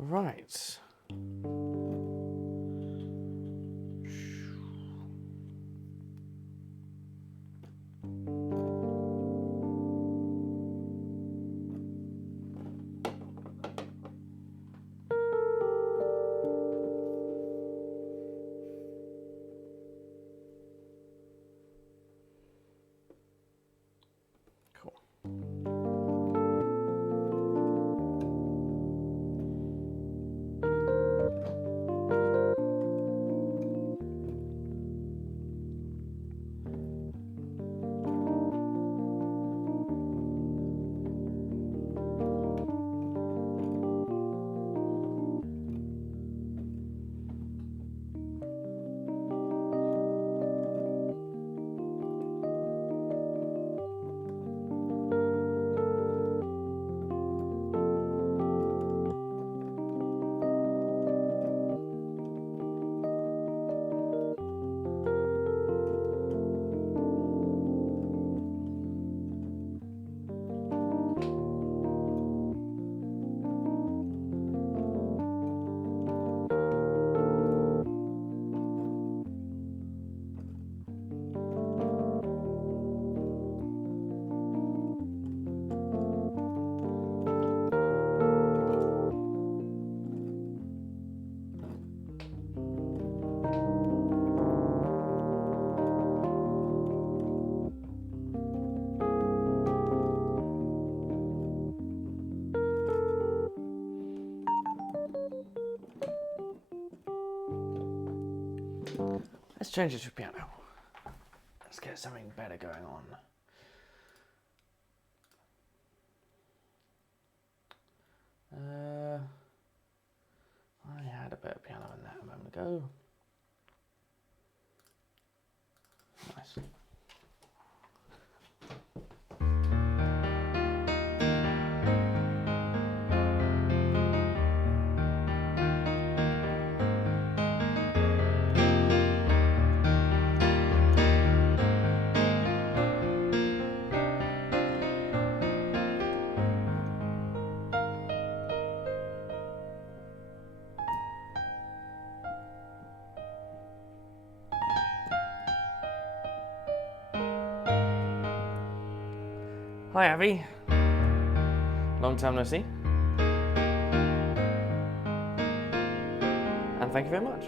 Right. Cool. Let's change it to piano. Let's get something better going on. I had a better piano than that a moment ago. Nice. Hi Abby, long time no see, and thank you very much.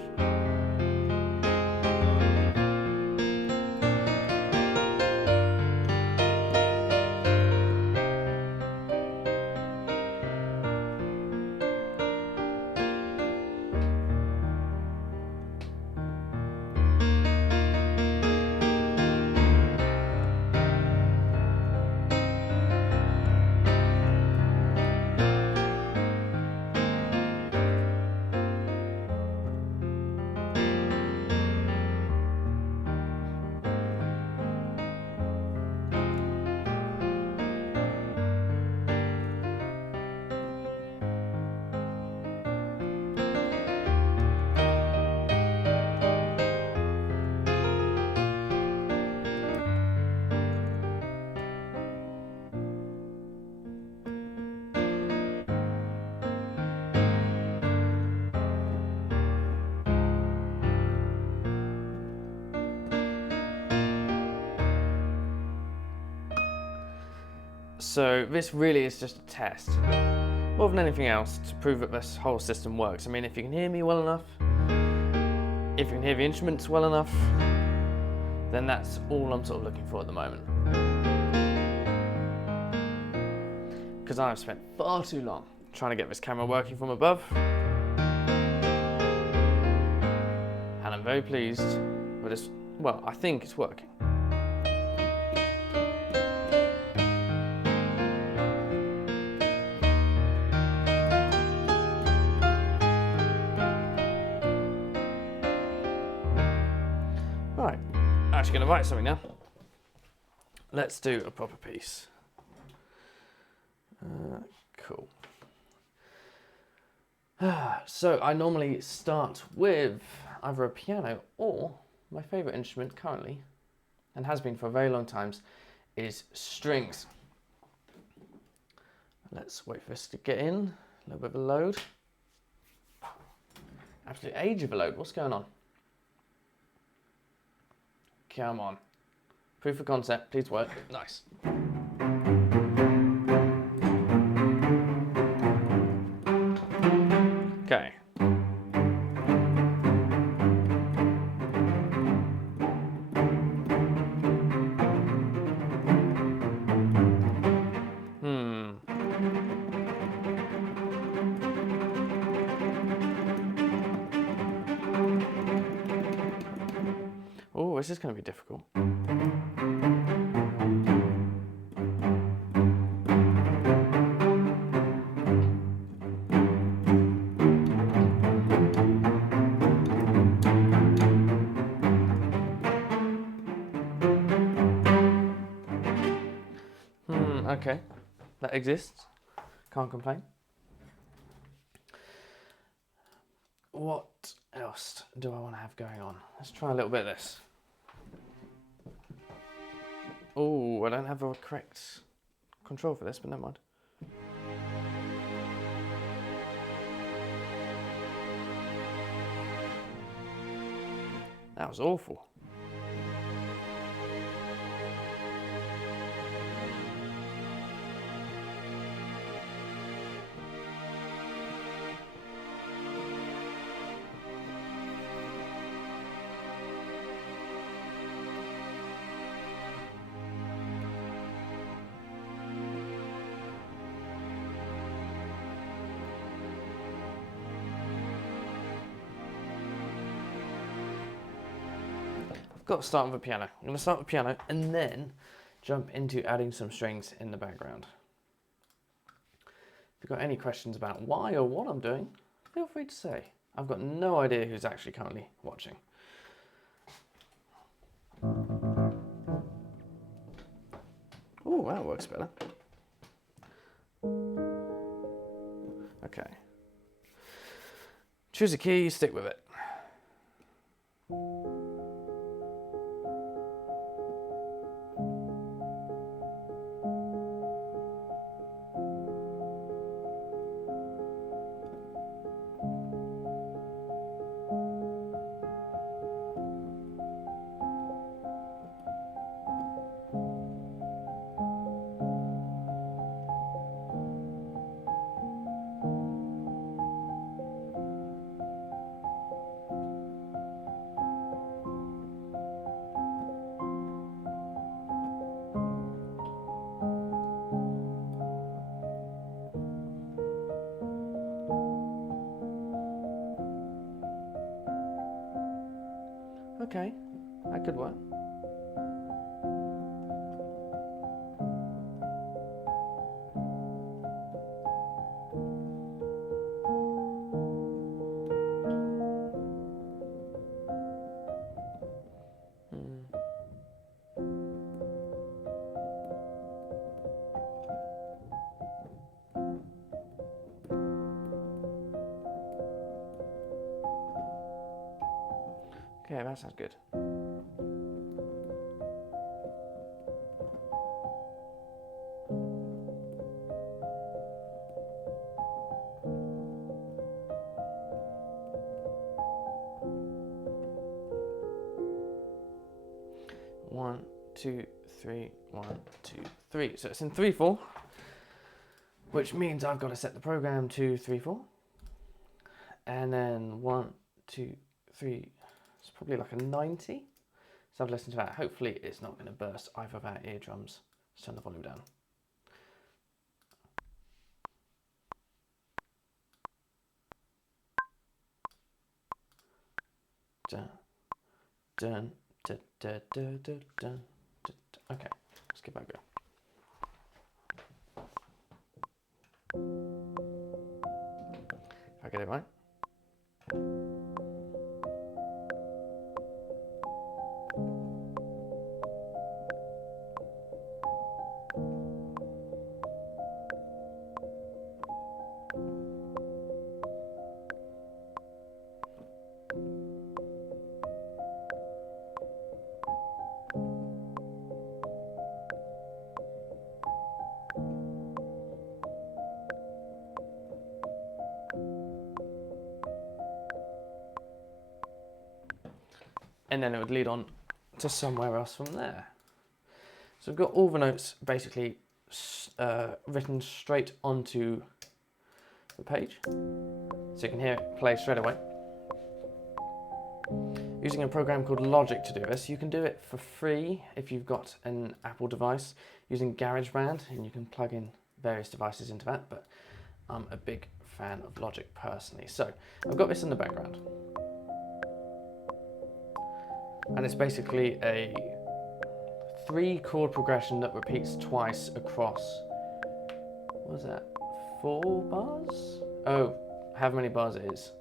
So this really is just a test, more than anything else, to prove that this whole system works. I mean, if you can hear me well enough, if you can hear the instruments well enough, then that's all I'm sort of looking for at the moment. Because I've spent far too long trying to get this camera working from above, and I'm very pleased with this. Well, I think it's working. Right, I'm actually going to write something now. Let's do a proper piece. Cool. So I normally start with either a piano or my favourite instrument currently, and has been for a very long time, is strings. Let's wait for this to get in. A little bit of a load. Absolute age of a load. What's going on? Come on. Proof of concept. Please work. Nice. Okay. Oh, this is going to be difficult. Okay, that exists. Can't complain. What else do I want to have going on? Let's try a little bit of this. Oh, I don't have a correct control for this, but never mind. That was awful. Got to start with a piano. I'm going to start with piano and then jump into adding some strings in the background. If you've got any questions about why or what I'm doing, feel free to say. I've got no idea who's actually currently watching. Oh, that works better. Okay. Choose a key, stick with it. Okay, that could work. Okay, that sounds good. One, two, three, 1, 2, 3. So it's in 3/4, which means I've got to set the program to 3/4. And then 1, 2, 3. It's probably like a 90. So I've listened to that. Hopefully it's not going to burst either of our eardrums. Let's turn the volume down. Dun, dun, dun, dun, dun, dun, dun, dun. Okay, let's give that a go. If I get it right. and then it would lead on to somewhere else from there. So I've got all the notes basically written straight onto the page, so you can hear it play straight away. Using a program called Logic to do this. You can do it for free if you've got an Apple device using GarageBand, and you can plug in various devices into that, but I'm a big fan of Logic personally. So I've got this in the background, and it's basically a 3-chord progression that repeats twice across, what was that, 4 bars? Oh, however many bars it is.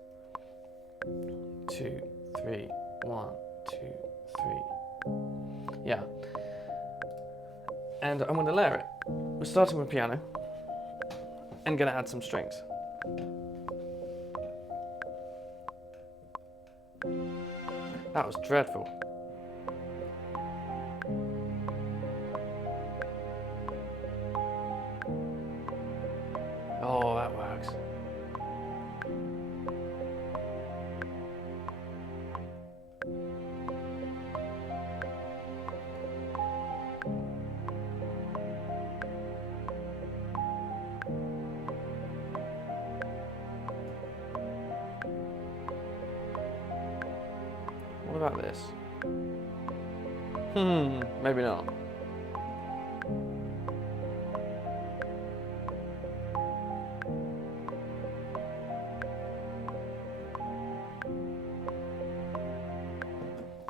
2, 3, 1, 2, 3. Yeah. And I'm going to layer it. We're starting with piano and going to add some strings. That was dreadful. Oh, that works. What about this? Maybe not.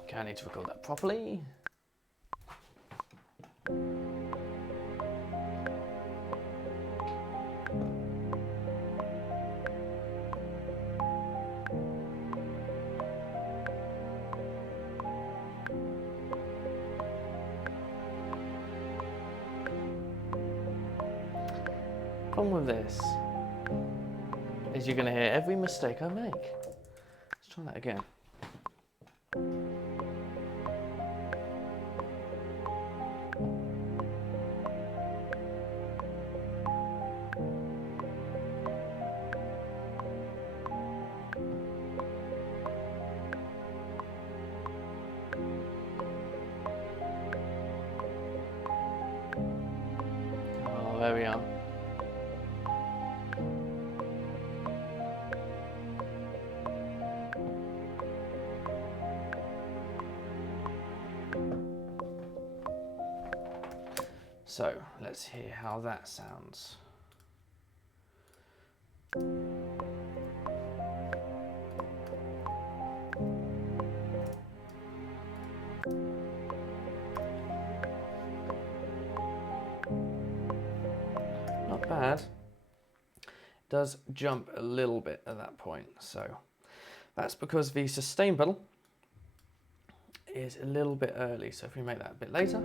Okay, I need to record that properly. Problem with this is you're going to hear every mistake I make. Let's try that again. Oh, there we are. So let's hear how that sounds. Not bad. It does jump a little bit at that point, so that's because the sustain pedal is a little bit early. So if we make that a bit later.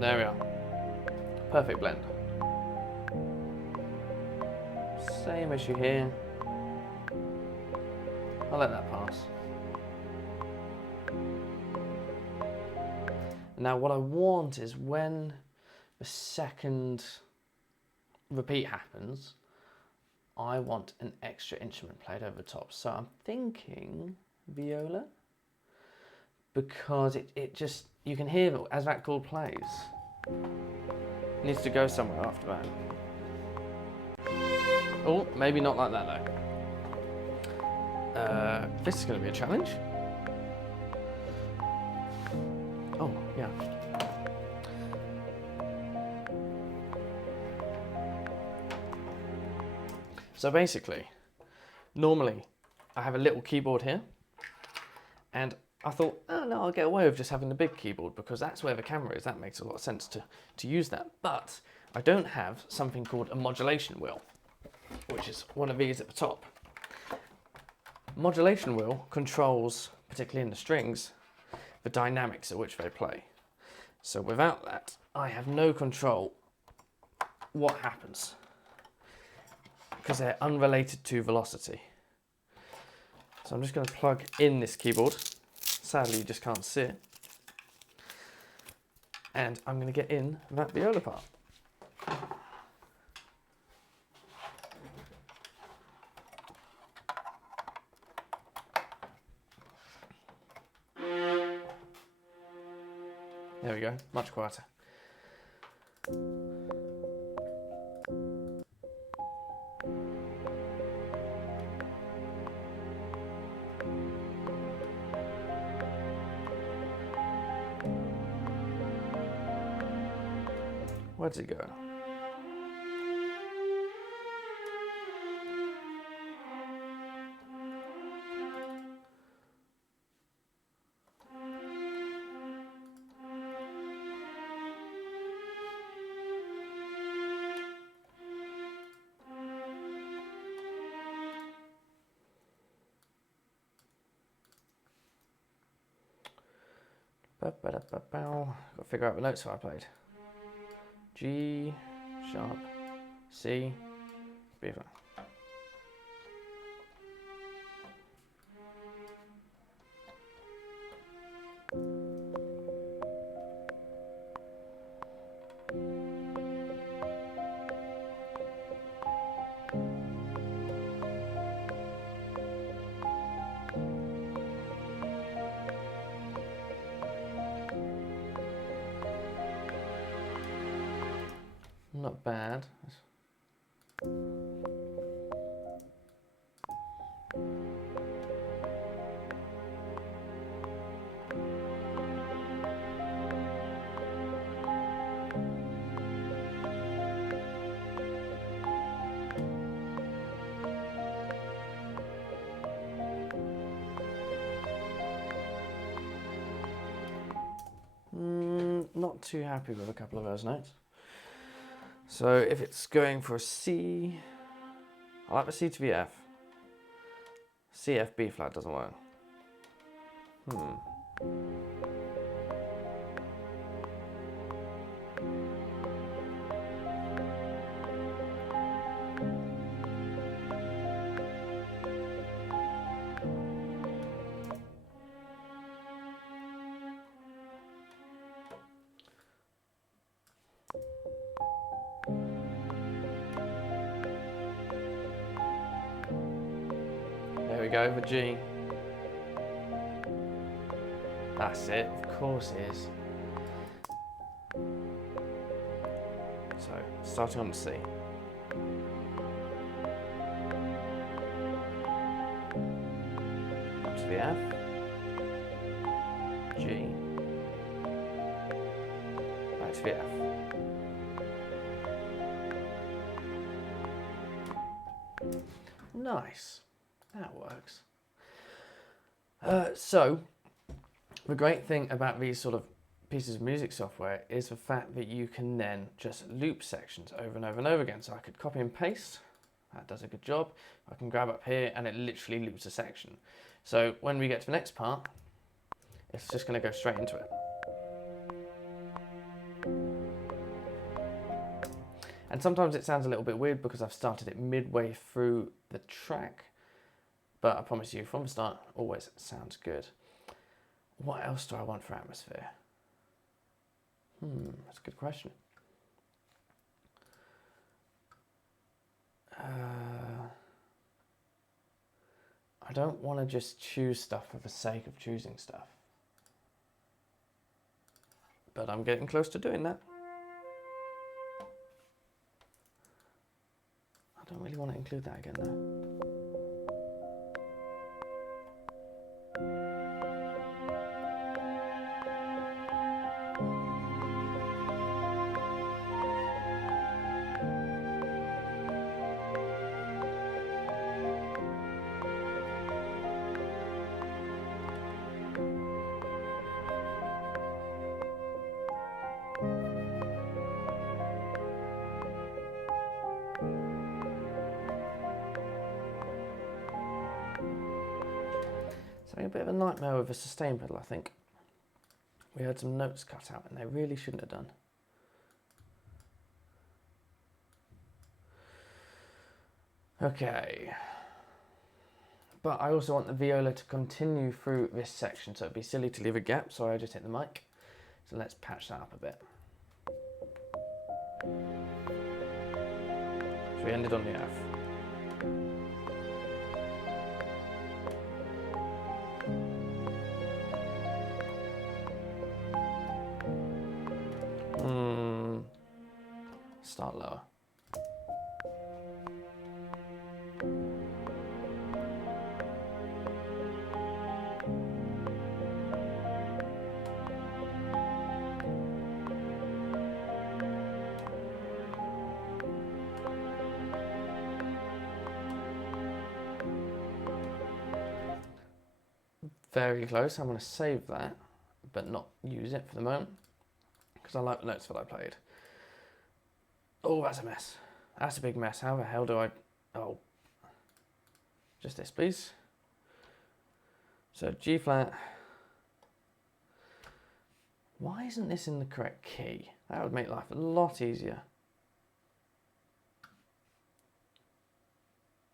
There we are. Perfect blend. Same issue here. I'll let that pass. Now what I want is when the second repeat happens, I want an extra instrument played over the top. So I'm thinking viola, because it just, you can hear it as that chord plays. It needs to go somewhere after that. Oh, maybe not like that though. This is going to be a challenge. Oh, yeah. So basically, normally I have a little keyboard here, and I thought, oh no, I'll get away with just having the big keyboard because that's where the camera is. That makes a lot of sense to use that. But I don't have something called a modulation wheel, which is one of these at the top. Modulation wheel controls, particularly in the strings, the dynamics at which they play. So without that, I have no control what happens because they're unrelated to velocity. So I'm just going to plug in this keyboard. Sadly, you just can't see it. And I'm going to get in that viola part. much quieter. Where'd it go? Got to figure out what notes I played. G, sharp, C, B flat. Not bad. Not too happy with a couple of those notes. So if it's going for a C, I like the C to the F. C, F, B flat doesn't work. There we go, the G. That's it, of course it is. So, starting on the C. Up to the F. G. Back to the F. Nice. That works. So, the great thing about these sort of pieces of music software is the fact that you can then just loop sections over and over and over again. So I could copy and paste, that does a good job. I can grab up here and it literally loops a section. So when we get to the next part, it's just going to go straight into it. And sometimes it sounds a little bit weird because I've started it midway through the track, but I promise you from the start, always sounds good. What else do I want for atmosphere? That's a good question. I don't want to just choose stuff for the sake of choosing stuff. But I'm getting close to doing that. I don't really want to include that again though. A bit of a nightmare with a sustain pedal, I think. We had some notes cut out and they really shouldn't have done. Okay. But I also want the viola to continue through this section, so it'd be silly to leave a gap, so I just hit the mic. So let's patch that up a bit. So we ended on the F. Start lower. Very close. I'm going to save that, but not use it for the moment, because I like the notes that I played. Oh, that's a mess. That's a big mess. How the hell do I... Oh. Just this, please. So, G flat. Why isn't this in the correct key? That would make life a lot easier.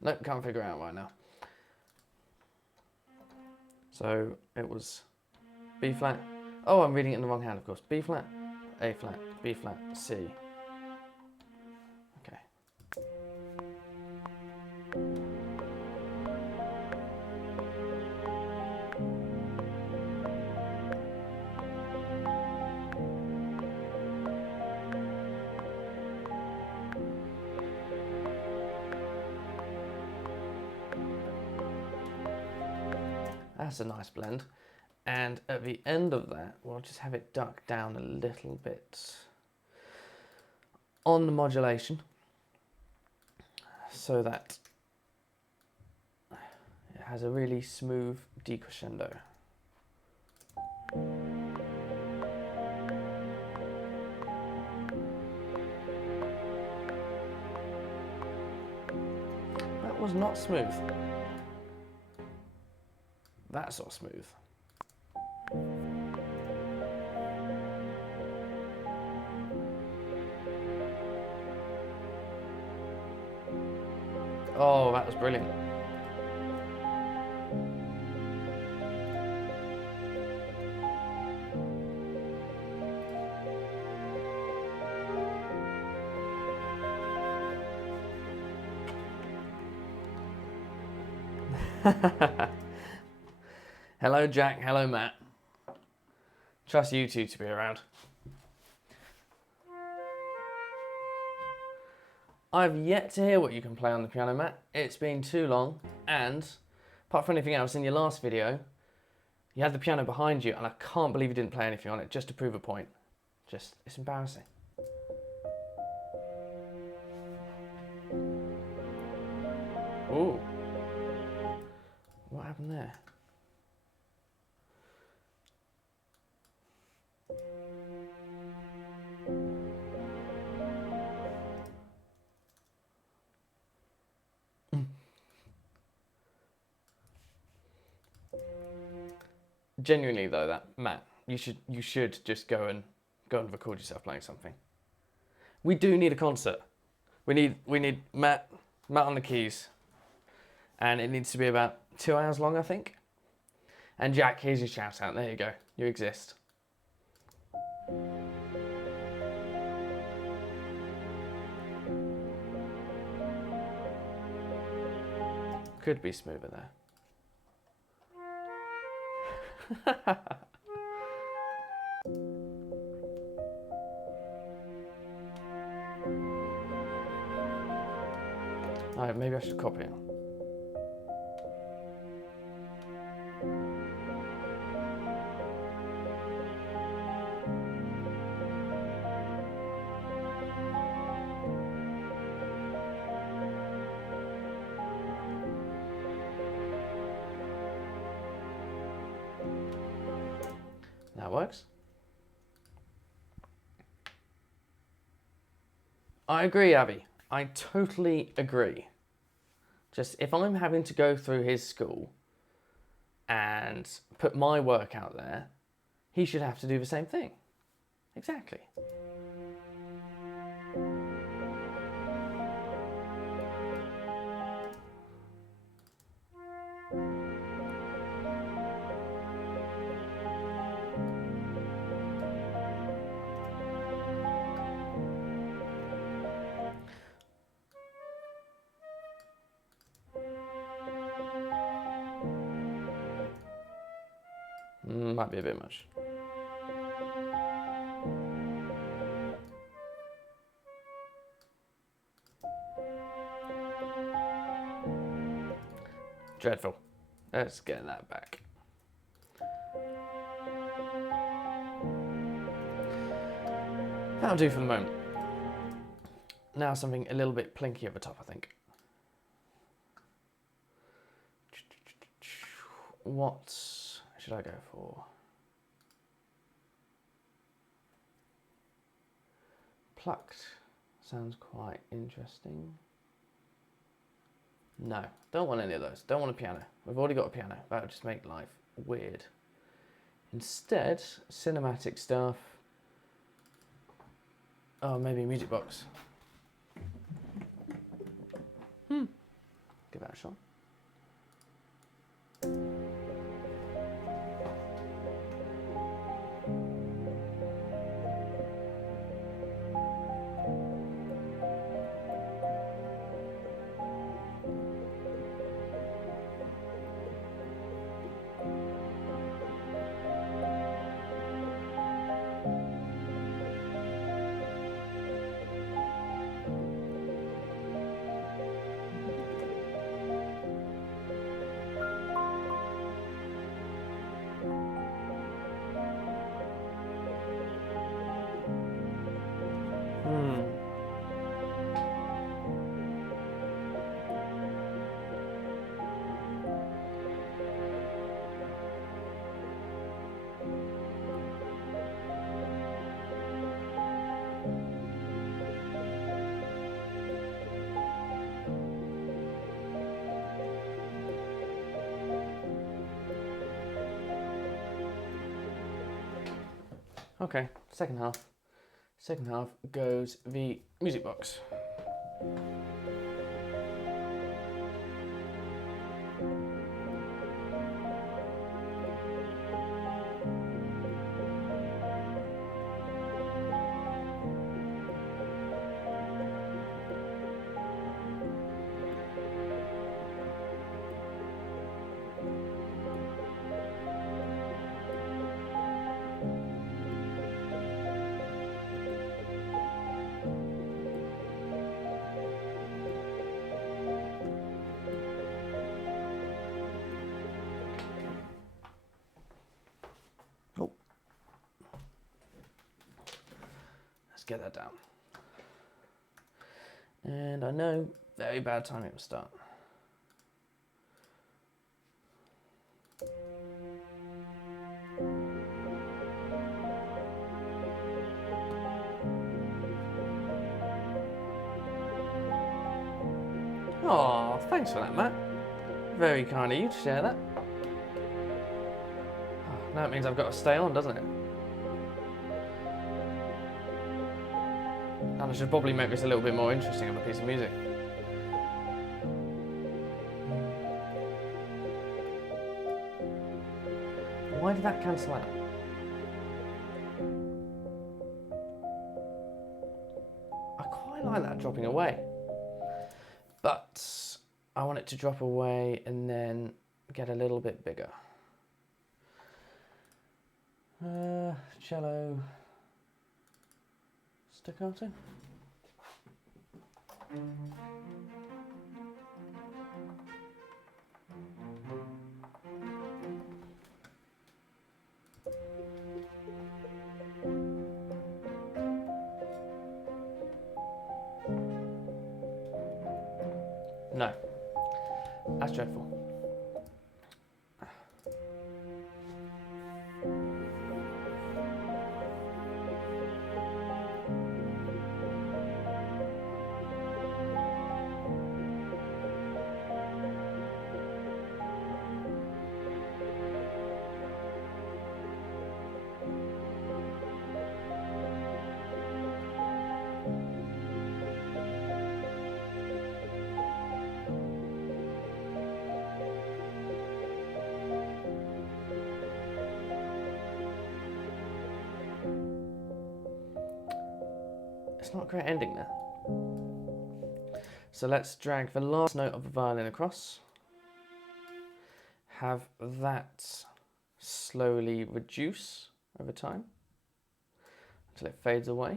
Nope, can't figure it out right now. So it was B flat. Oh, I'm reading it in the wrong hand, of course. B flat, A flat, B flat, C. Okay. That's a nice blend. And at the end of that, we'll just have it duck down a little bit on the modulation so that it has a really smooth decrescendo. That was not smooth. That's not smooth. Oh, that was brilliant. Hello, Jack. Hello, Matt. Trust you two to be around. I've yet to hear what you can play on the piano, Matt. It's been too long, and apart from anything else, in your last video, you had the piano behind you, and I can't believe you didn't play anything on it just to prove a point. Just, it's embarrassing. Ooh. What happened there? Genuinely though, that Matt, you should just go and record yourself playing something. We do need a concert. We need Matt on the keys, and it needs to be about 2 hours long, I think. And Jack, here's your shout out. There you go. You exist. Could be smoother there. Alright, maybe I should copy it. That works. I agree, Abby. I totally agree. Just if I'm having to go through his school and put my work out there, he should have to do the same thing. Exactly. Might be a bit much. Dreadful. Let's get that back. That'll do for the moment. Now something a little bit plinky at the top, I think. What should I go for? Plucked sounds quite interesting. No, don't want any of those. Don't want a piano. We've already got a piano. That would just make life weird. Instead, cinematic stuff. Oh, maybe a music box. Give that a shot. Okay, second half. Second half goes the music box. Get that down. And I know, very bad timing at the start. Oh, thanks for that, Matt. Very kind of you to share that. Oh, now it means I've got to stay on, doesn't it? And I should probably make this a little bit more interesting of a piece of music. Why did that cancel out? I quite like that dropping away. But I want it to drop away and then get a little bit bigger. Cello staccato. No, that's dreadful. It's not a great ending there. So let's drag the last note of the violin across. Have that slowly reduce over time until it fades away.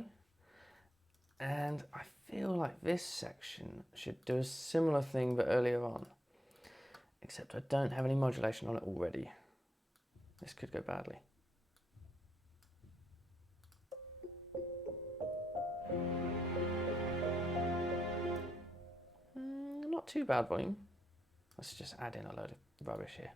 And I feel like this section should do a similar thing but earlier on. Except I don't have any modulation on it already. This could go badly. Not too bad volume. Let's just add in a load of rubbish here.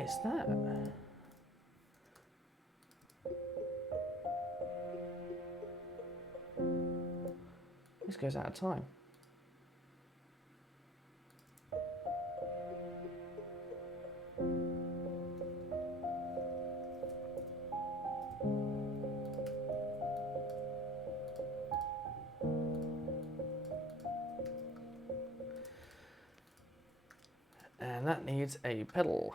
It's that. This goes out of time. And that needs a pedal.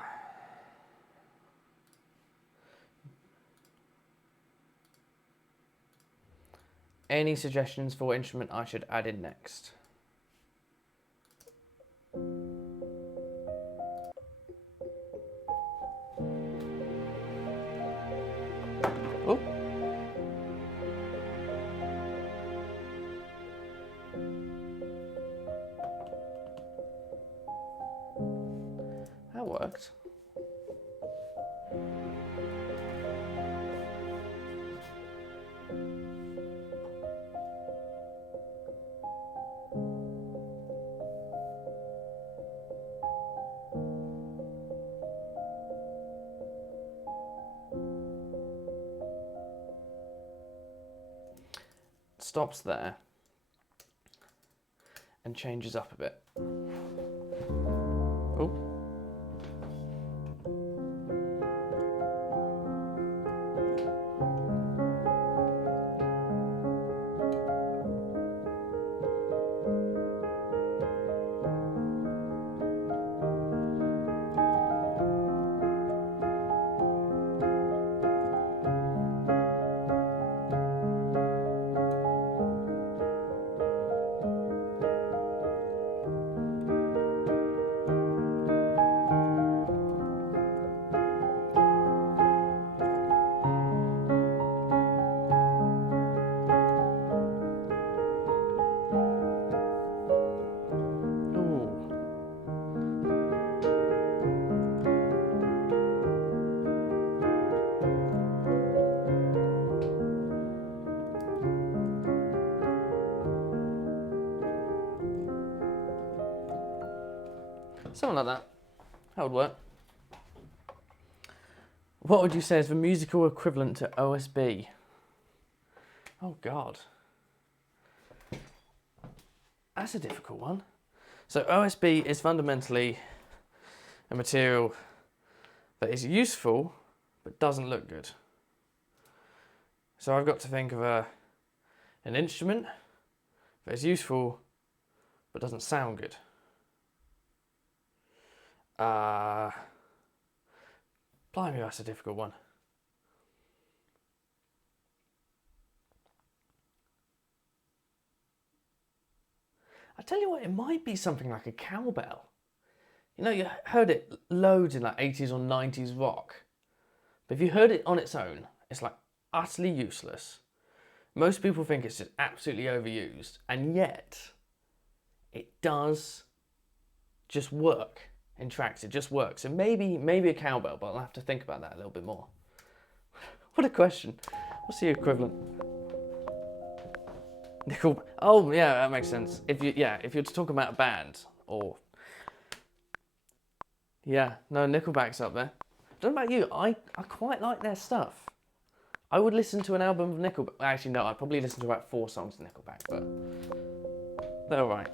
Any suggestions for what instrument I should add in next? Oh. That worked. Stops there and changes up a bit. Oh. Something like that. That would work. What would you say is the musical equivalent to OSB? Oh God. That's a difficult one. So OSB is fundamentally a material that is useful but doesn't look good. So I've got to think of an instrument that is useful but doesn't sound good. Blimey, that's a difficult one. I tell you what, it might be something like a cowbell. You know, you heard it loads in like 80s or 90s rock. But if you heard it on its own, it's like utterly useless. Most people think it's just absolutely overused, and yet it does just work in tracks. It just works. So maybe a cowbell, but I'll have to think about that a little bit more. What a question. What's the equivalent? Nickel. Oh yeah, that makes sense. If you're to talk about a band, or yeah, no, Nickelback's up there. I don't know about you. I quite like their stuff. I would listen to an album of Nickelback. Actually, no, I'd probably listen to about 4 songs of Nickelback, but they're alright.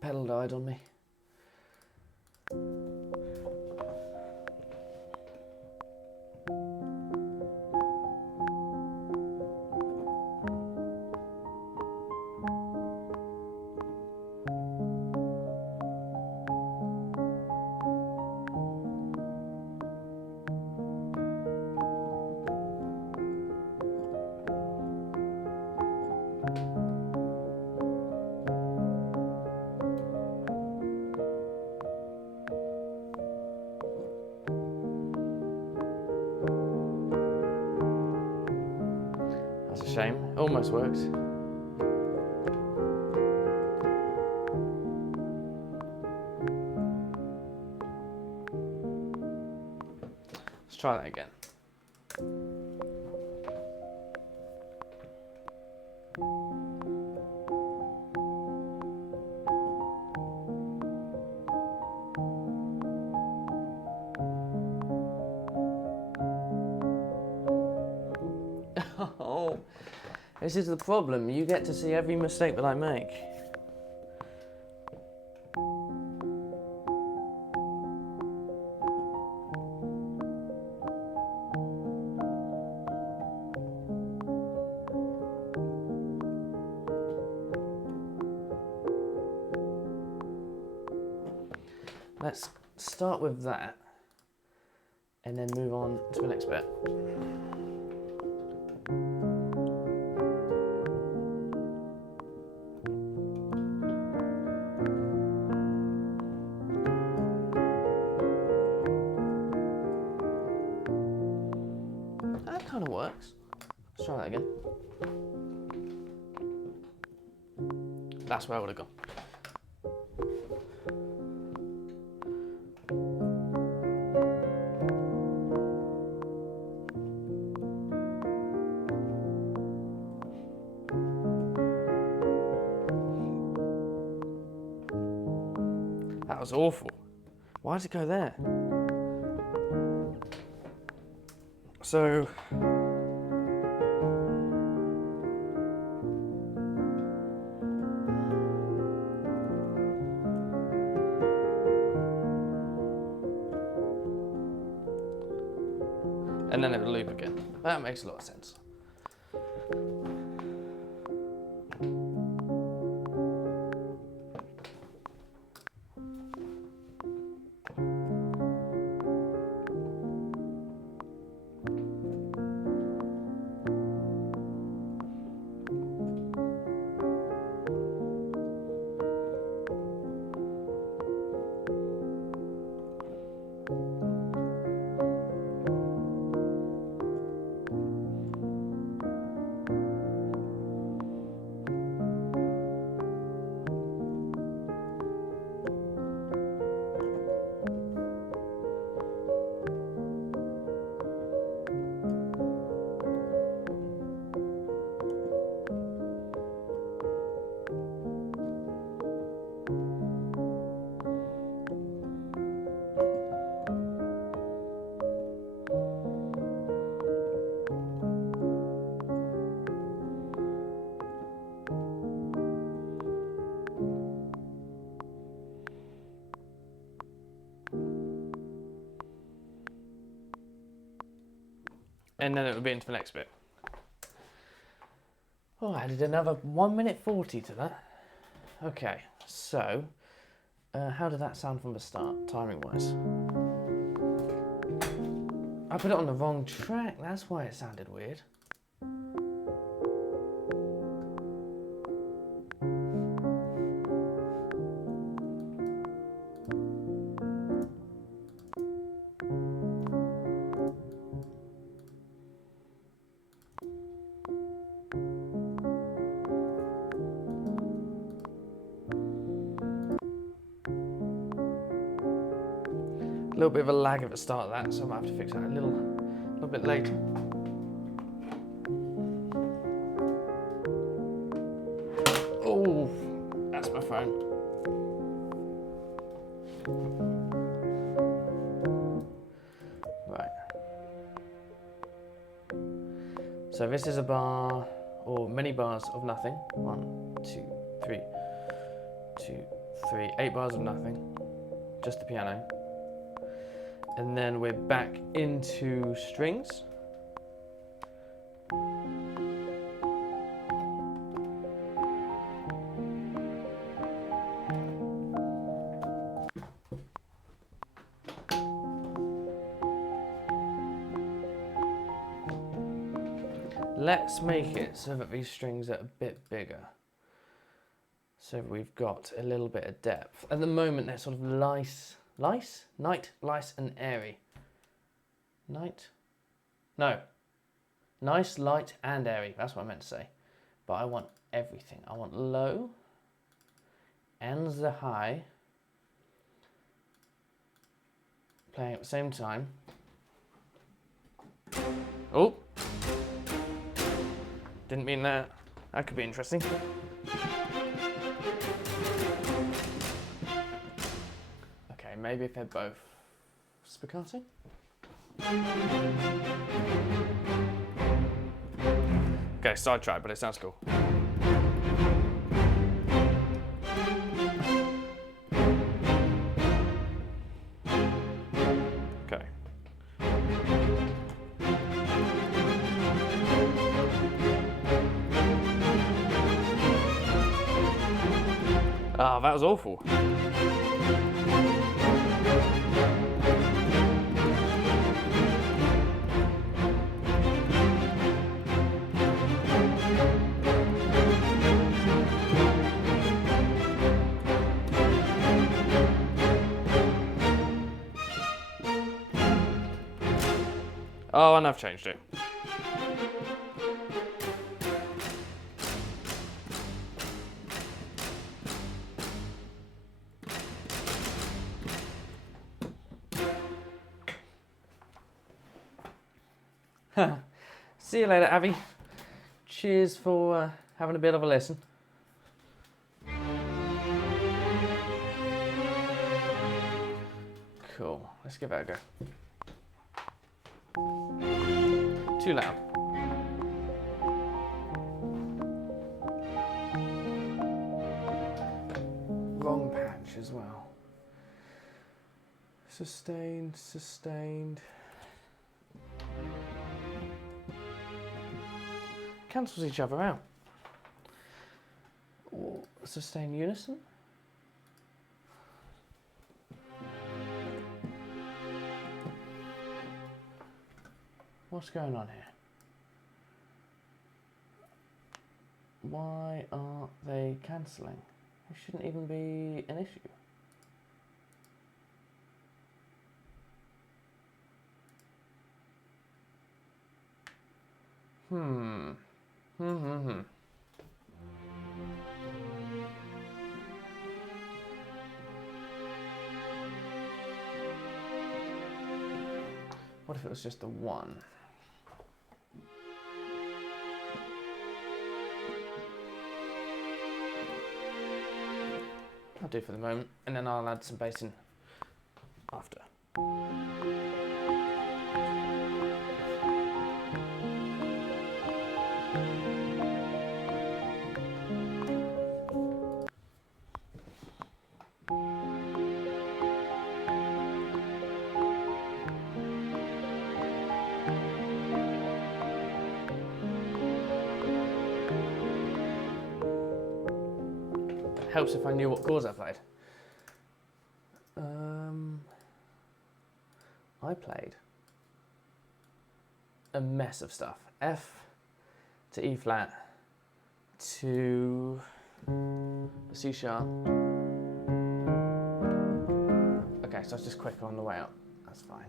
Pedal died on me. That's a shame. It almost works. Let's try that again. Oh, this is the problem. You get to see every mistake that I make. Let's start with that and then move on to the next bit. That kind of works. Let's try that again. That's where I would have gone. That was awful. Why did it go there? So, and then it would loop again. That makes a lot of sense. And then it would be into the next bit. Oh, I added another 1:40 to that. Okay, so how did that sound from the start, timing wise? I put it on the wrong track, that's why it sounded weird. A little bit of a lag at the start of that, so I might have to fix that a little bit later. Oh, that's my phone. Right. So this is a bar, or many bars of nothing. 1, 2, 3, 2, 3, 8 bars of nothing. Just the piano. And then we're back into strings. Let's make it so that these strings are a bit bigger. So we've got a little bit of depth. At the moment they're sort of light, lice and airy. Night? No. Nice, light, and airy. That's what I meant to say. But I want everything. I want low and the high playing at the same time. Oh! Didn't mean that. That could be interesting. Okay, maybe if they're both spiccato. Okay, sidetrack, but it sounds cool. Okay. Ah, that was awful. Oh, and I've changed it. See you later, Abby. Cheers for having a bit of a lesson. Cool. Let's give that a go. Too loud. Wrong patch as well. Sustained, sustained. Cancels each other out. Or sustain unison. What's going on here? Why are they cancelling? It shouldn't even be an issue. What if it was just the one? I'll do for the moment, and then I'll add some bass in after. Helps if I knew what chords I played. I played a mess of stuff. F to E flat to C sharp. Okay, so it's just quicker on the way up. That's fine.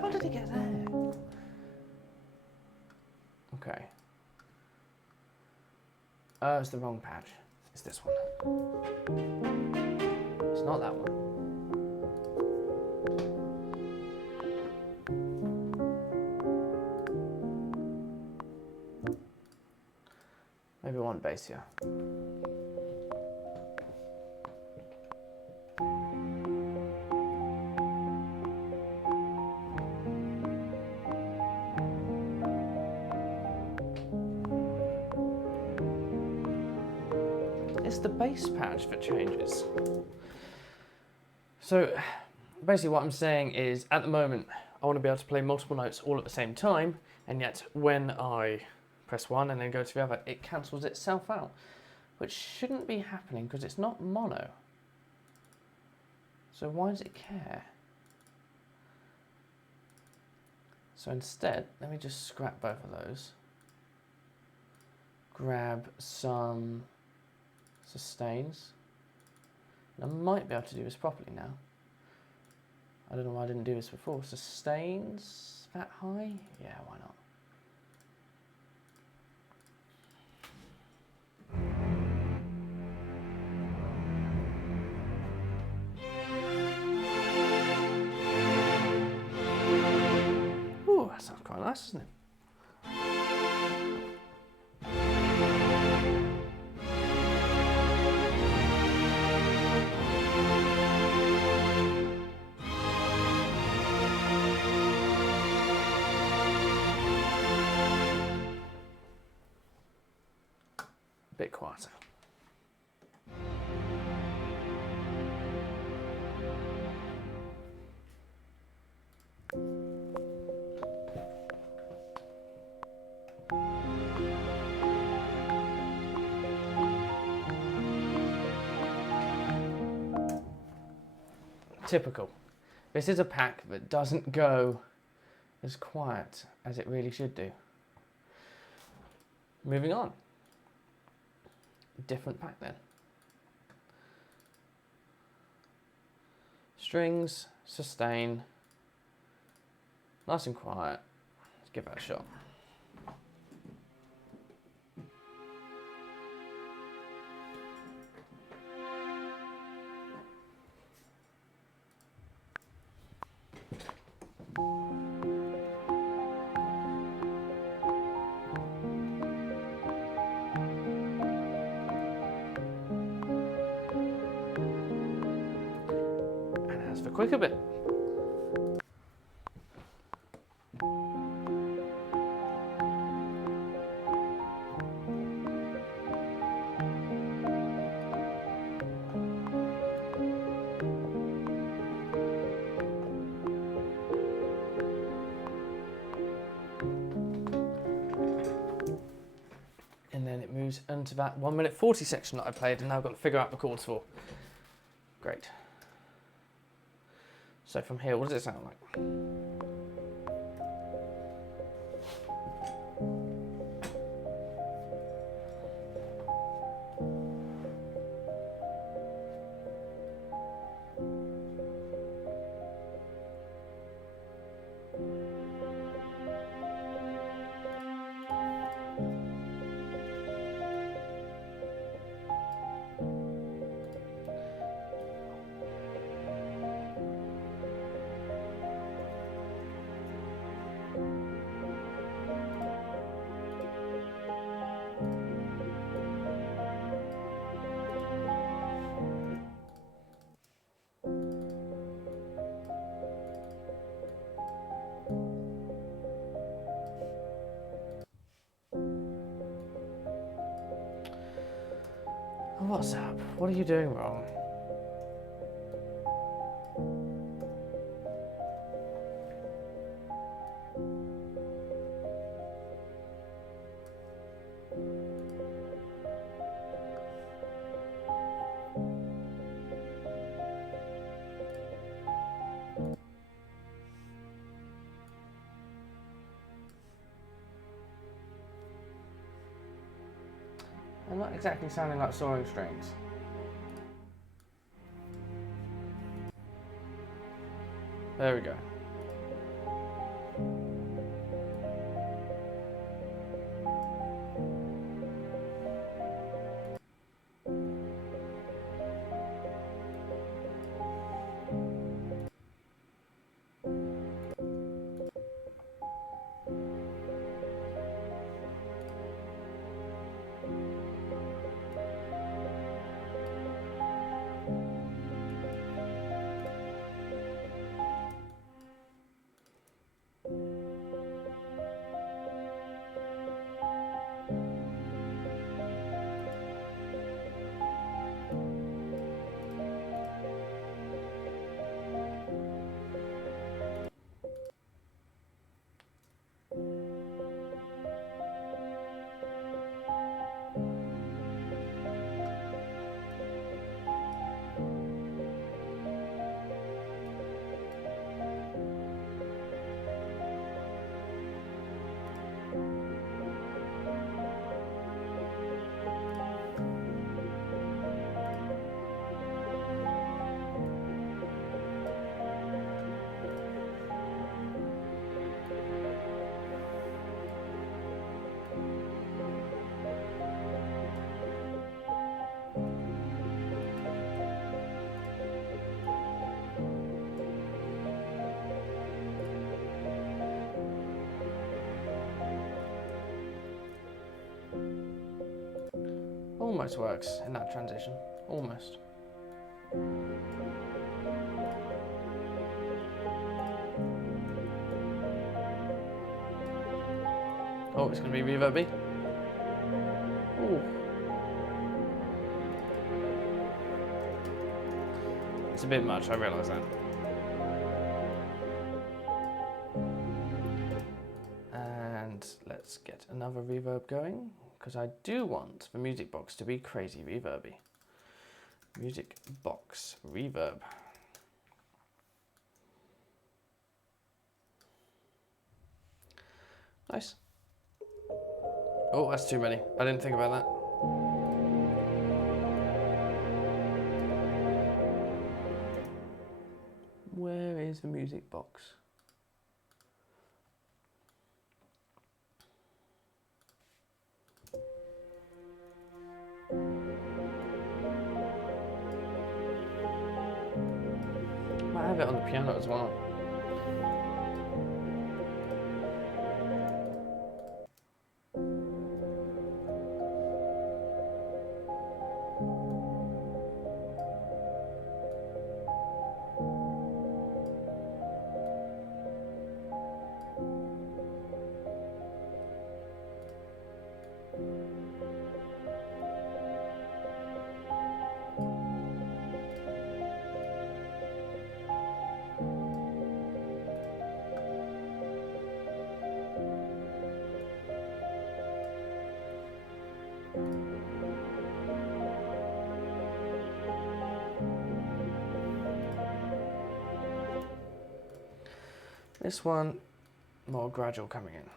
How did he get there? Okay. Oh, it's the wrong patch. It's this one. It's not that one. Maybe one bass here. It's the bass patch that changes. So basically what I'm saying is, at the moment, I want to be able to play multiple notes all at the same time, and yet when I press one and then go to the other, it cancels itself out, which shouldn't be happening because it's not mono. So why does it care? So instead, let me just scrap both of those. Grab some sustains. And I might be able to do this properly now. I don't know why I didn't do this before. Sustains that high? Yeah, why not? Ooh, that sounds quite nice, doesn't it? A bit quieter. Typical. This is a pack that doesn't go as quiet as it really should do. Moving on. Different pack then. Strings, sustain, nice and quiet. Let's give that a shot. The quicker bit. And then it moves into that 1:40 section that I played, and now I've got to figure out the chords for. Great. So from here, what does it sound like? What's up? What are you doing wrong? They're not exactly sounding like soaring strings. There we go. almost works in that transition. Almost. Oh, it's going to be reverby. Ooh. It's a bit much, I realise that. And let's get another reverb going, because I do want the music box to be crazy reverby. Music box reverb. Nice. Oh, that's too many. I didn't think about that. Where is the music box? Might have it on the piano as well. This one, more gradual coming in.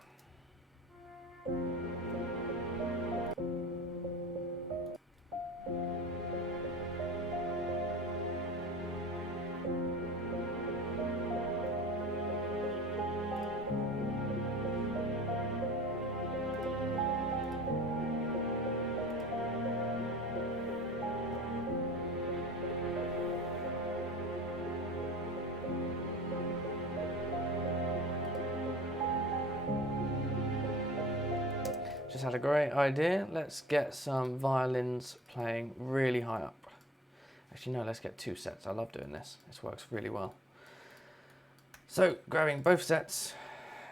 Just had a great idea. Let's get some violins playing really high up. Actually, no, let's get 2 sets. I love doing this. This works really well. So, grabbing both sets,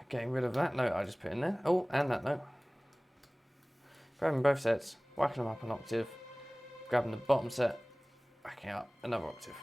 getting rid of that note I just put in there. Oh, and that note. Grabbing both sets, whacking them up an octave, grabbing the bottom set, whacking up another octave.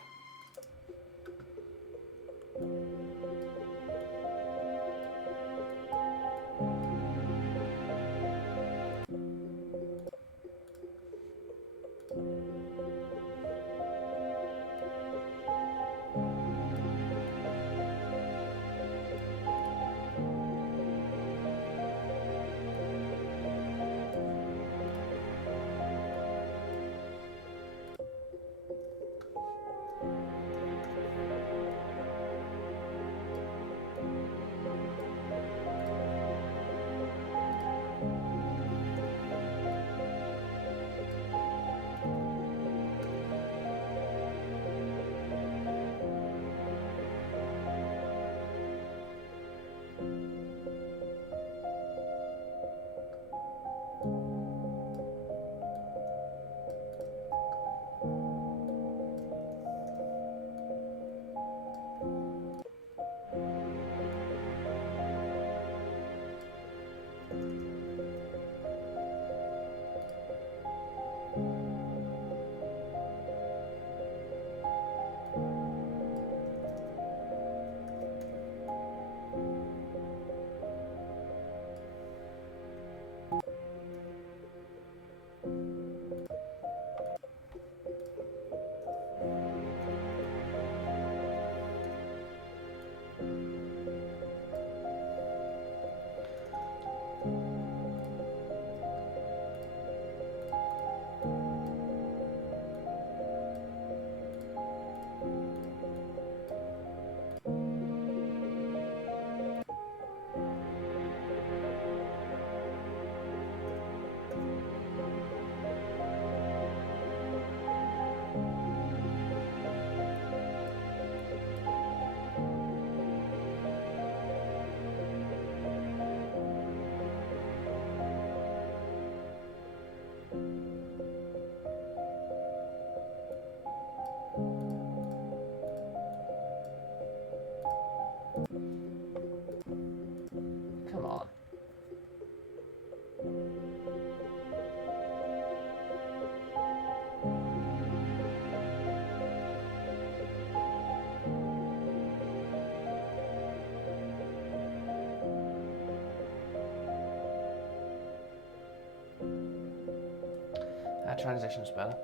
That transition's better.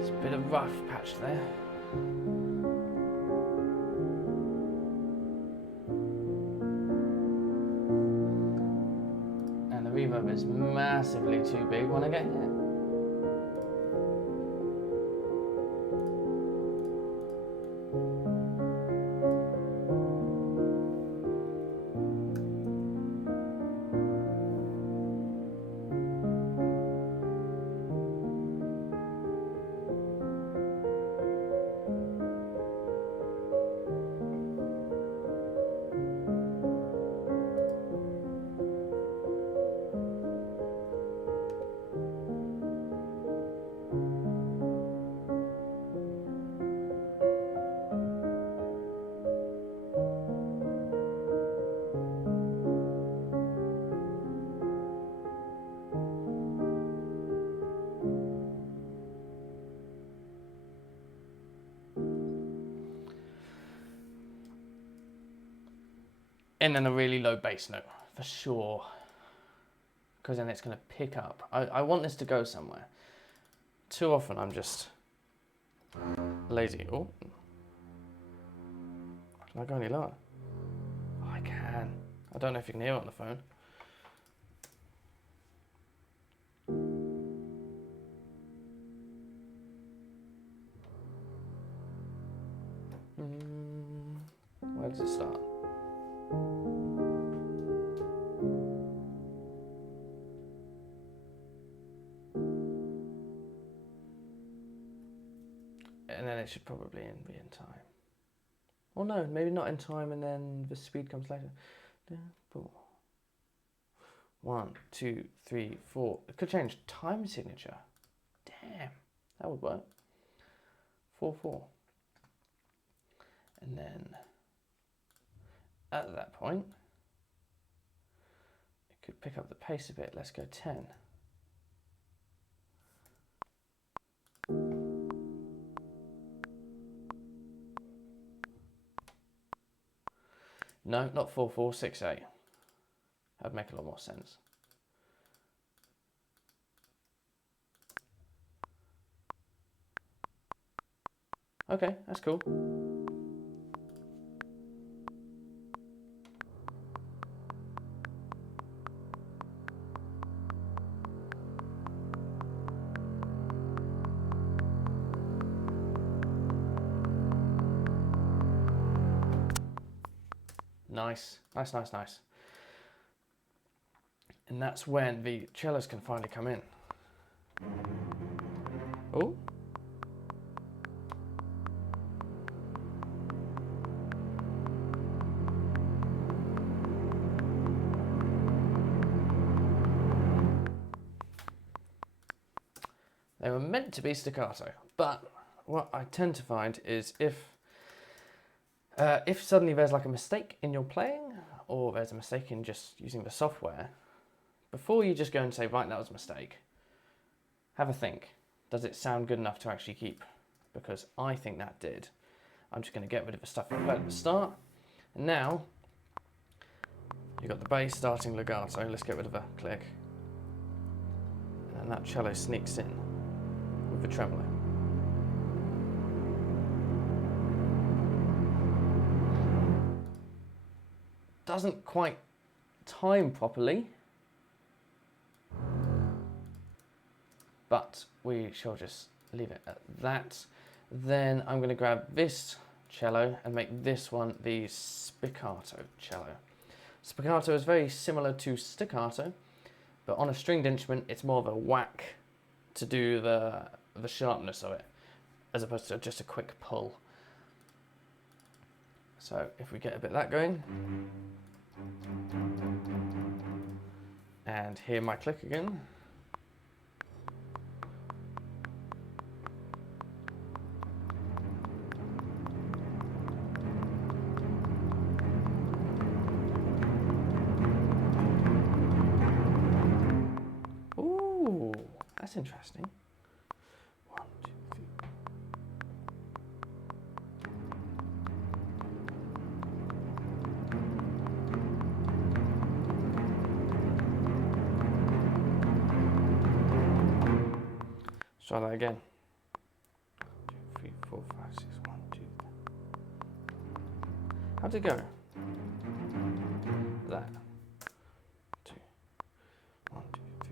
It's a bit of rough patch there. And the reverb is massively too big when I get here. And then a really low bass note, for sure. Because then it's going to pick up. I want this to go somewhere. Too often I'm just lazy. Oh. Can I go any lower? Oh, I can. I don't know if you can hear it on the phone. Where does it start? And then it should probably be in time. Or no, maybe not in time, and then the speed comes later. 1, 2, 3, 4. It could change time signature. Damn, that would work. 4, 4. And then at that point, it could pick up the pace a bit. Let's go 10. No, not 4, 4, 6, 8. That'd make a lot more sense. Okay, that's cool. Nice, nice, nice, nice. And that's when the cellos can finally come in. Oh. They were meant to be staccato, but what I tend to find is if suddenly there's like a mistake in your playing, or there's a mistake in just using the software, before you just go and say, right, that was a mistake, have a think. Does it sound good enough to actually keep? Because I think that did. I'm just going to get rid of the stuff we played at the start. And now, you've got the bass starting legato. Let's get rid of a click. And then that cello sneaks in with the tremolo. Doesn't quite time properly, but we shall just leave it at that. Then I'm going to grab this cello and make this one the spiccato cello. Spiccato is very similar to staccato, but on a stringed instrument it's more of a whack to do the sharpness of it, as opposed to just a quick pull. So if we get a bit of that going, and hear my click again. that's interesting. 1, 2, 3. Let's try that again. 2, 3, 4, 5, 6, 1, 2, 3. How'd it go? That. 2, 1, 2, 3,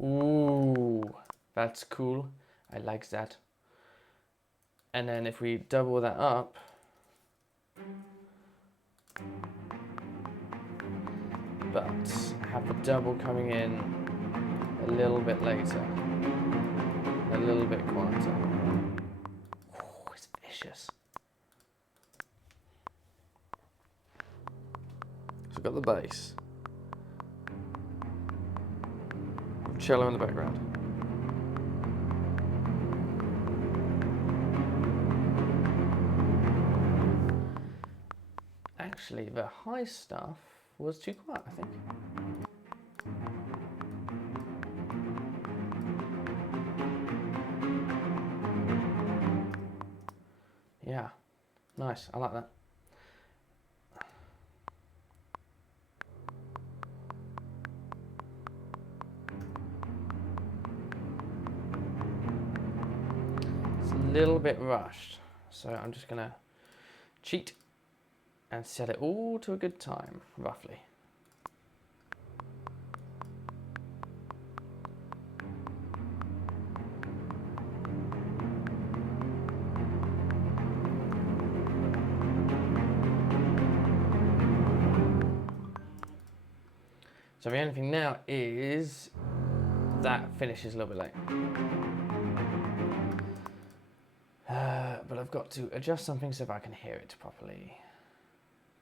4. Ooh, that's cool. I like that. And then if we double that up, but have the double coming in a little bit later, a little bit quieter. Ooh, it's vicious. So I've got the bass, cello in the background. Actually, the high stuff was too quiet, I think. Yeah, nice, I like that. It's a little bit rushed, so I'm just gonna cheat and set it all to a good time, roughly. So the only thing now is that finishes a little bit late. But I've got to adjust something so that I can hear it properly.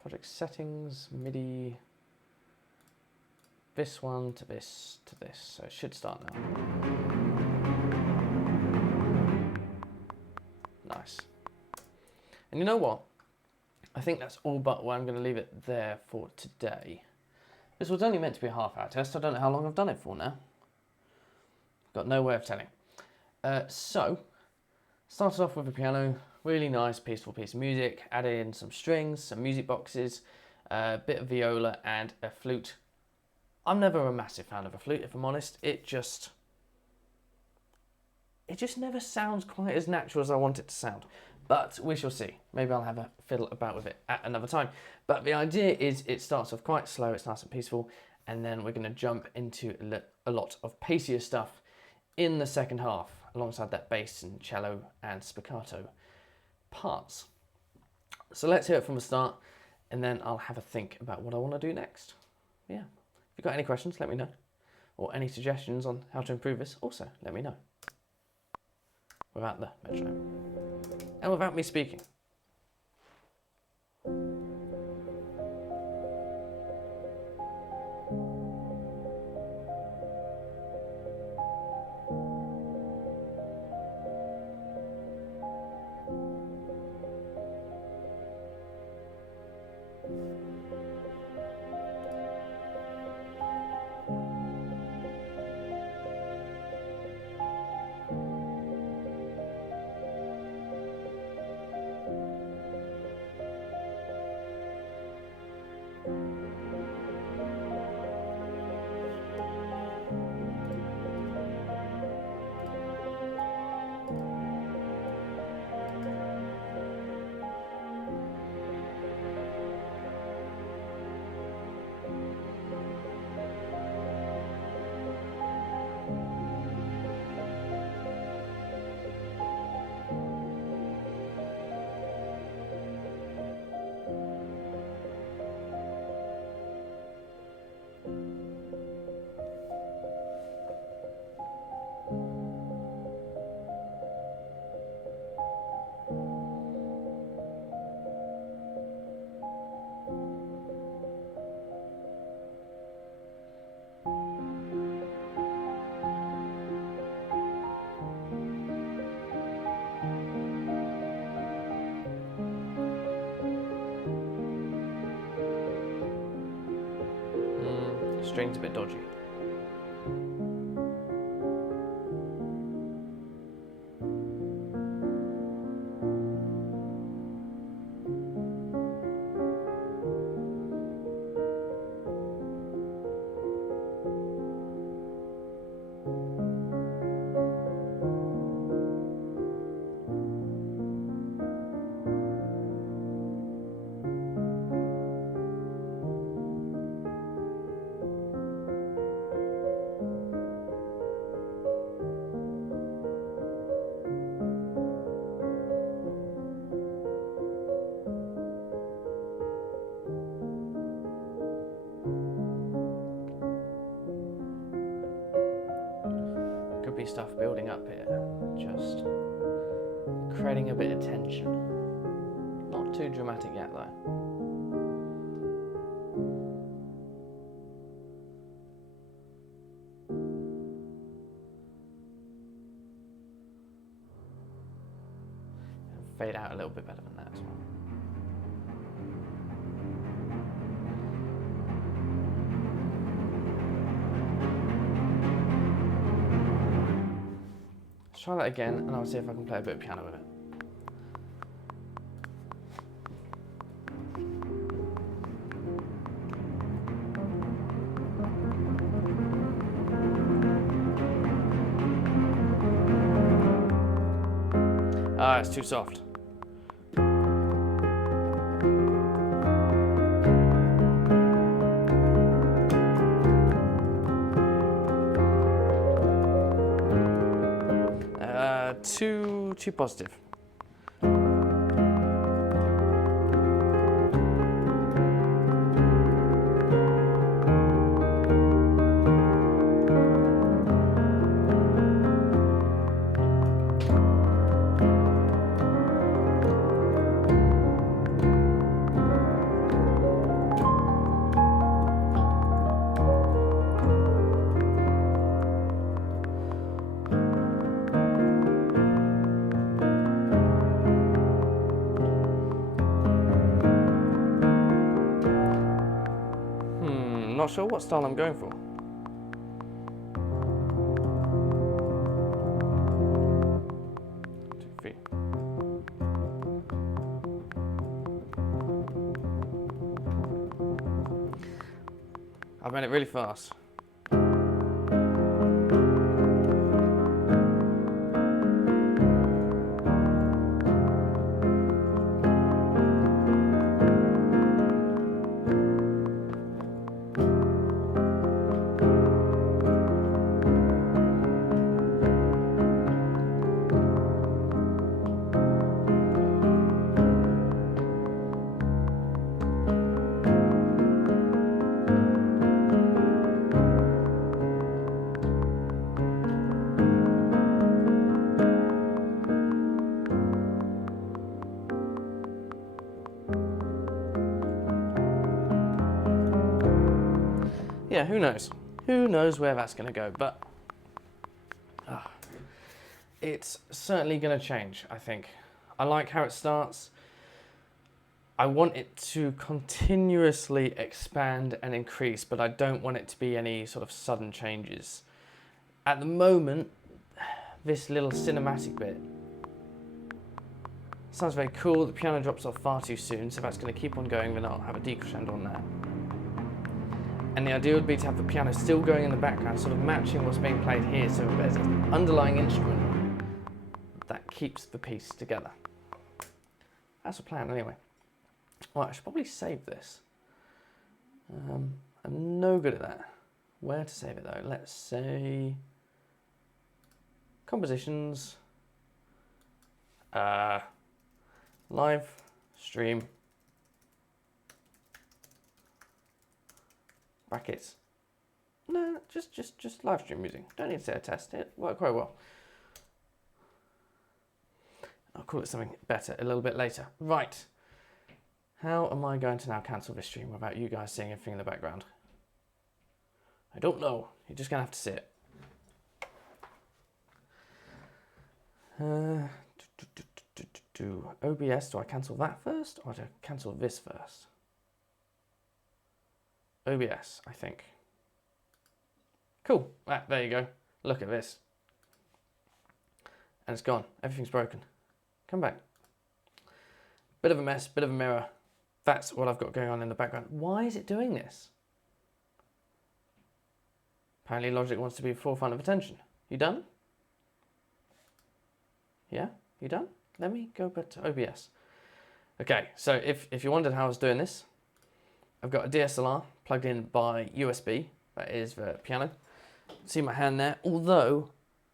Project settings, MIDI, this one to this to this. So it should start now. Nice. And you know what? I think that's all but where I'm going to leave it there for today. This was only meant to be a half-hour test. I don't know how long I've done it for now. Got no way of telling. So, started off with the piano. Really nice, peaceful piece of music. Added in some strings, some music boxes, a bit of viola and a flute. I'm never a massive fan of a flute, if I'm honest. It just never sounds quite as natural as I want it to sound. But we shall see. Maybe I'll have a fiddle about with it at another time. But the idea is it starts off quite slow, it's nice and peaceful, and then we're going to jump into a lot of pacier stuff in the second half, alongside that bass and cello and spiccato parts. So let's hear it from the start, and then I'll have a think about what I want to do next. Yeah. If you've got any questions, let me know. Or any suggestions on how to improve this, also let me know. Without the metronome. And without me speaking. string's a bit dodgy. Could be stuff building up here, just creating a bit of tension. Not too dramatic yet though. Fade out a little bit better than that as well. Let's try that again and I'll see if I can play a bit of piano with it. Ah, it's too soft. Too positive. Not sure what style I'm going for. I've made it really fast. Yeah, who knows? Who knows where that's going to go, but it's certainly going to change, I think. I like how it starts. I want it to continuously expand and increase, but I don't want it to be any sort of sudden changes. At the moment, this little cinematic bit sounds very cool. The piano drops off far too soon, so if that's going to keep on going, then I'll have a decrescendo on that. And the idea would be to have the piano still going in the background, sort of matching what's being played here, so there's an underlying instrument that keeps the piece together. That's the plan anyway. Well, I should probably save this. I'm no good at that. Where to save it though? Let's say compositions, live stream, brackets. No, just live stream music. Don't need to say a test. It worked quite well. I'll call it something better a little bit later. Right. How am I going to now cancel this stream without you guys seeing everything in the background? I don't know. You're just going to have to see it. OBS, do I cancel that first or do I cancel this first? OBS, I think. Cool, there you go. Look at this. And it's gone, everything's broken. Come back. Bit of a mess, bit of a mirror. That's what I've got going on in the background. Why is it doing this? Apparently Logic wants to be forefront of attention. You done? Yeah, you done? Let me go back to OBS. Okay, so if you wondered how I was doing this, I've got a DSLR plugged in by USB, that is the piano. See my hand there, although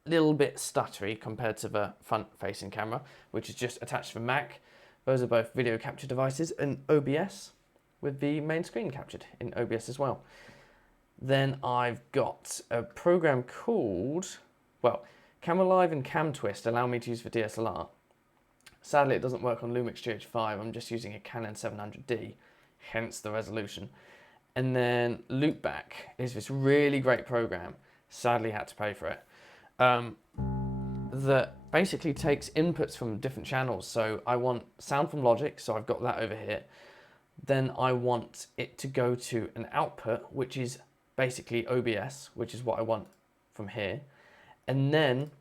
a little bit stuttery compared to the front-facing camera, which is just attached to the Mac. Those are both video capture devices and OBS, with the main screen captured in OBS as well. Then I've got a program called, well, Camera Live and Cam Twist allow me to use the DSLR. Sadly, it doesn't work on Lumix GH5. I'm just using a Canon 700D, hence the resolution. And then Loopback is this really great program. Sadly, had to pay for it. That basically takes inputs from different channels. So I want sound from Logic, so I've got that over here. Then I want it to go to an output, which is basically OBS, which is what I want from here. And then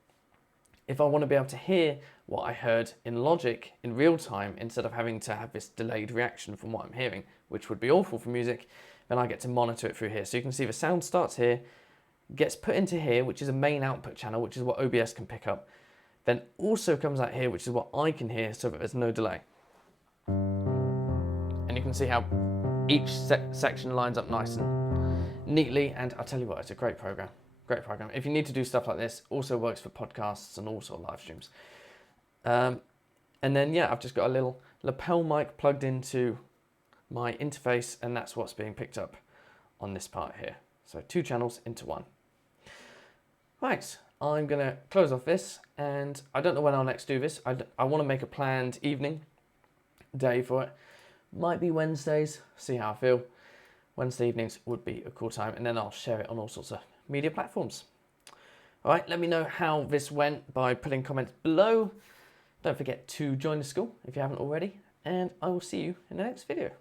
if I want to be able to hear what I heard in Logic in real time, instead of having to have this delayed reaction from what I'm hearing, which would be awful for music, then I get to monitor it through here. So you can see the sound starts here, gets put into here, which is a main output channel, which is what OBS can pick up. Then also comes out here, which is what I can hear, so that there's no delay. And you can see how each section lines up nice and neatly, and I'll tell you what, it's a great program. Great program. If you need to do stuff like this, also works for podcasts and also live streams. And then, yeah, I've just got a little lapel mic plugged into my interface, and that's what's being picked up on this part here. So 2 channels into 1. Right, I'm going to close off this, and I don't know when I'll next do this. I want to make a planned evening, day for it. Might be Wednesdays, see how I feel. Wednesday evenings would be a cool time, and then I'll share it on all sorts of media platforms. All right, let me know how this went by putting comments below. Don't forget to join the school if you haven't already, and I will see you in the next video.